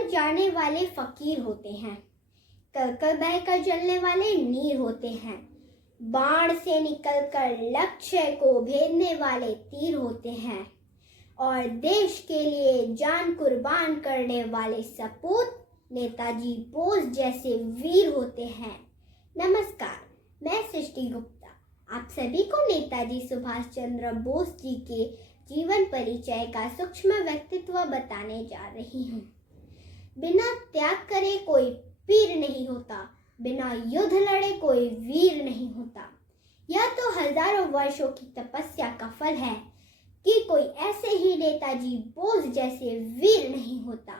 बन जाने वाले फकीर होते हैं, कल बहकर जलने वाले नीर होते हैं, बाण से निकलकर लक्ष्य को भेदने वाले तीर होते हैं और देश के लिए जान कुर्बान करने वाले सपूत नेताजी बोस जैसे वीर होते हैं। नमस्कार, मैं सृष्टि गुप्ता आप सभी को नेताजी सुभाष चंद्र बोस जी के जीवन परिचय का सूक्ष्म व्यक्तित्व बताने जा रही हूँ। बिना त्याग करे कोई पीर नहीं होता, बिना युद्ध लड़े कोई वीर नहीं होता। यह तो हजारों वर्षों की तपस्या का फल है कि कोई ऐसे ही नेताजी बोस जैसे वीर नहीं होता।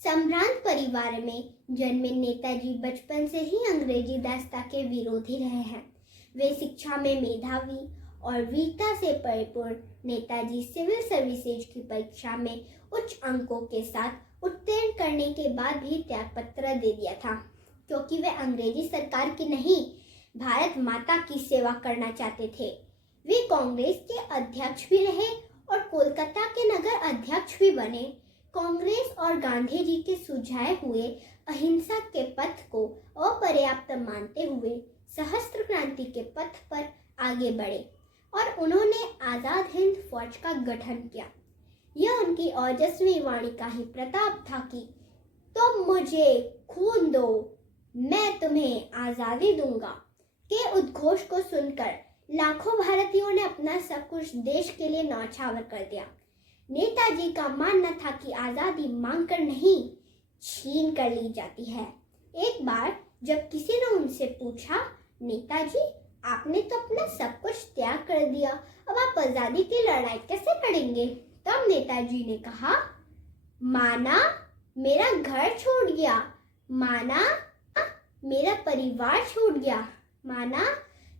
संभ्रांत परिवार में जन्मे नेताजी बचपन से ही अंग्रेजी दास्ता के विरोधी रहे हैं। वे शिक्षा में मेधावी और वीरता से परिपूर्ण नेताजी सिविल सर्विसेज की परीक्षा में उच्च अंकों के साथ उत्तीर्ण करने के बाद भी त्यागपत्र दे दिया था, क्योंकि वे अंग्रेजी सरकार की नहीं, भारत माता की सेवा करना चाहते थे। वे कांग्रेस के अध्यक्ष भी रहे और कोलकाता के नगर अध्यक्ष भी बने। कांग्रेस और गांधी जी के सुझाए हुए अहिंसा के पथ को अपर्याप्त मानते हुए सहस्त्र क्रांति के पथ पर आगे बढ़े और उन्होंने आजाद हिंद फौज का गठन किया। यह उनकी ओजस्वी वाणी का ही प्रताप था कि तुम मुझे खून दो, मैं तुम्हें आजादी दूंगा के उद्घोष को सुनकर लाखों भारतीयों ने अपना सब कुछ देश के लिए न्यौछावर कर दिया। नेताजी का मानना था कि आजादी मांगकर नहीं, छीन कर ली जाती है। एक बार जब किसी ने उनसे पूछा, नेताजी आपने तो अपना सब कुछ त्याग कर दिया, अब आप आजादी की लड़ाई कैसे लड़ेंगे? तब नेताजी ने कहा, माना मेरा घर छोड़ गया, माना मेरा परिवार छूट गया, माना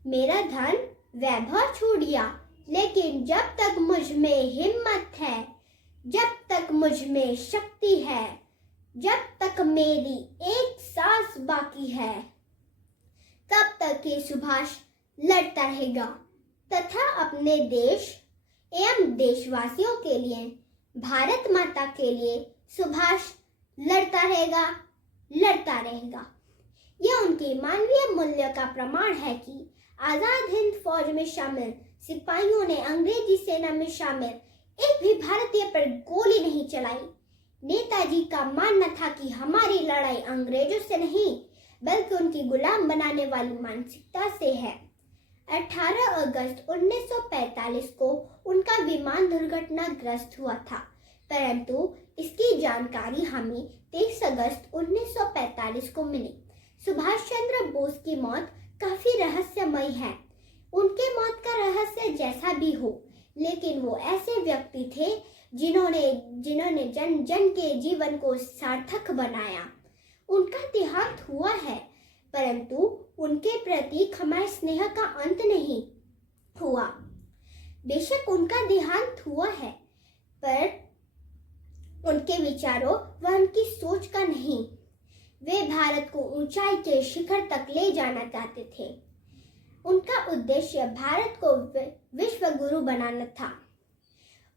मेरा धन वैभव छूट गया, लेकिन जब तक मुझ में हिम्मत है, जब तक मुझ में शक्ति है, जब तक मेरी एक सांस बाकी है, तब तक ये सुभाष लड़ता रहेगा तथा अपने देश एवं देशवासियों के लिए, भारत माता के लिए सुभाष लड़ता रहेगा, लड़ता रहेगा। यह उनके मानवीय मूल्य का प्रमाण है कि आजाद हिंद फौज में शामिल सिपाहियों ने अंग्रेजी सेना में शामिल एक भी भारतीय पर गोली नहीं चलाई। नेताजी का मानना था कि हमारी लड़ाई अंग्रेजों से नहीं, बल्कि उनकी गुलाम बनाने वाली मानसिकता से है। 18 अगस्त 1945 को उनका विमान दुर्घटनाग्रस्त हुआ था, परंतु इसकी जानकारी हमें 23 अगस्त 1945 को मिली। सुभाष चंद्र बोस की मौत काफी रहस्यमय है। उनके मौत का रहस्य जैसा भी हो, लेकिन वो ऐसे व्यक्ति थे जिन्होंने जन जन के जीवन को सार्थक बनाया। उनका देहांत हुआ है, परंतु उनके प्रति हमारे स्नेह का अंत नहीं हुआ। बेशक उनका देहांत हुआ है, पर उनके विचारों व उनकी सोच का नहीं। वे भारत को ऊंचाई के शिखर तक ले जाना चाहते थे। उनका उद्देश्य भारत को विश्व गुरु बनाना था।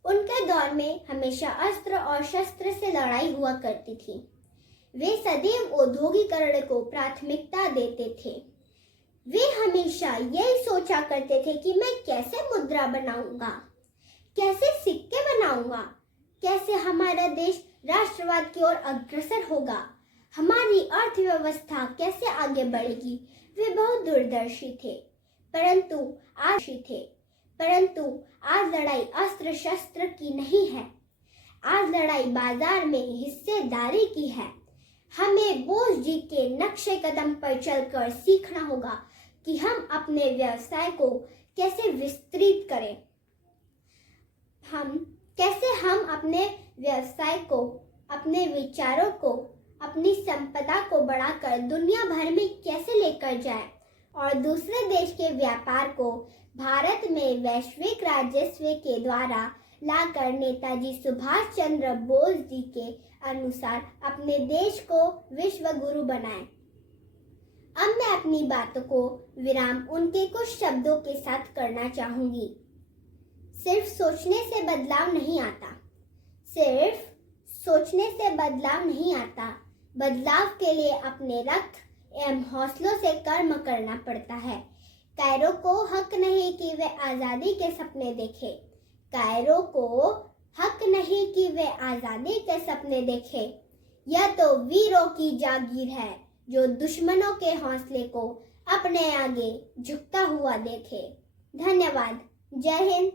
उनके दौर में हमेशा अस्त्र और शस्त्र से लड़ाई हुआ करती थी। वे सदैव औद्योगिकरण को प्राथमिकता देते थे। वे हमेशा यही सोचा करते थे कि मैं कैसे मुद्रा बनाऊंगा, कैसे सिक्के बनाऊंगा, कैसे हमारा देश राष्ट्रवाद की ओर अग्रसर होगा, हमारी अर्थव्यवस्था कैसे आगे बढ़ेगी। वे बहुत दूरदर्शी थे, परंतु आज लड़ाई अस्त्र शस्त्र की नहीं है। आज लड़ाई बाजार में हिस्सेदारी की है। हमें बोस जी के नक्शे कदम पर चलकर सीखना होगा कि हम अपने व्यवसाय को कैसे विस्तृत करें। हम अपने व्यवसाय को, अपने विचारों को, अपनी संपदा को बढ़ाकर दुनिया भर में कैसे लेकर जाएं और दूसरे देश के व्यापार को भारत में वैश्विक राजस्व के द्वारा लाकर नेताजी सुभाष चंद्र बोस जी के अनुसार अपने देश को विश्व गुरु बनाएं। अब मैं अपनी बातों को विराम उनके कुछ शब्दों के साथ करना चाहूंगी। सिर्फ सोचने से बदलाव नहीं आता, सिर्फ सोचने से बदलाव नहीं आता। बदलाव के लिए अपने रक्त एवं हौसलों से कर्म करना पड़ता है। कायरो को हक नहीं कि वे आज़ादी के सपने देखे। कायरो को हक नहीं कि वे आज़ादी के सपने देखे। यह तो वीरों की जागीर है जो दुश्मनों के हौसले को अपने आगे झुकता हुआ देखे। धन्यवाद। जय हिंद।